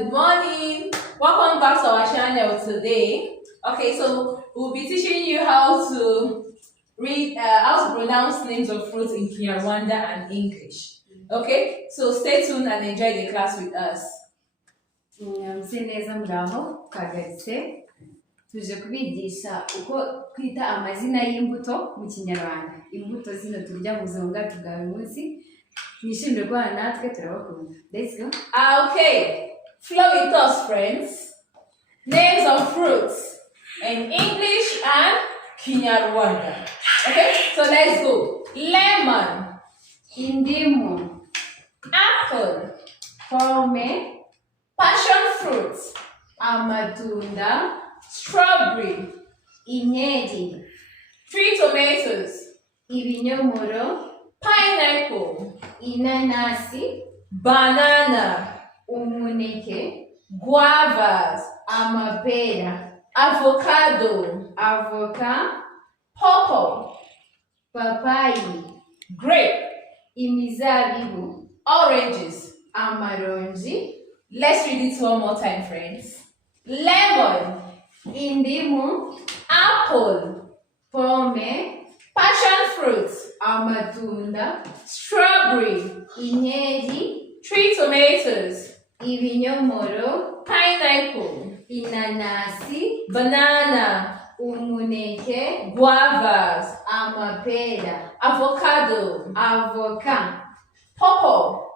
good morning. Welcome back to our channel today. Okay, so we'll be teaching you how to read, how to pronounce names of fruits in Kinyarwanda and English. Okay, so stay tuned and enjoy the class with us. Mse neza muraho twagaritse tuje kubigisha uko kwita amazina y'imbuto mu Kinyarwanda. Imbuto zino turya mu buzima bwacu bwa buri munsi. Nishimire kubana natwe turabakunda. Let's go. Okay, flow with us, friends. Names of fruits in English and Kinyarwanda. Okay, so let's go. Lemon, Indimu, apple, pome, passion fruit, amatunda, strawberry, inkeri, 3 tomatoes, ibinyomoro, pineapple, inanasi, banana, umuneke, guavas, amapera, avocado, avoka, pawpaw, papayi, grape, imizabibu, oranges. amaronji, Let's read it one more time, friends. Lemon, indimu, apple, pome, passion fruit, amatunda, strawberry, inkeri, 3 tomatoes, ibinyomoro, pineapple, inanasi, banana, umuneke, guavas, amapera, avocado, avoka, pawpaw,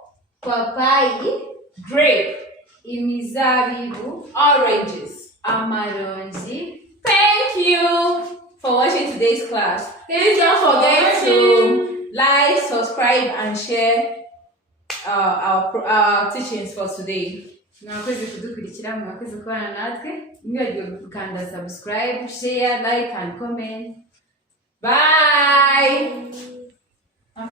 papayi, grape, imizabibu, oranges. amaronji. Thank you for watching today's class. Please don't forget to like, subscribe, and share our teachings for today. Mwakoze kudukurikira, mwakoze kubana natwe. Mwibagirwe gukanda subscribe, share, like and comment. Bye.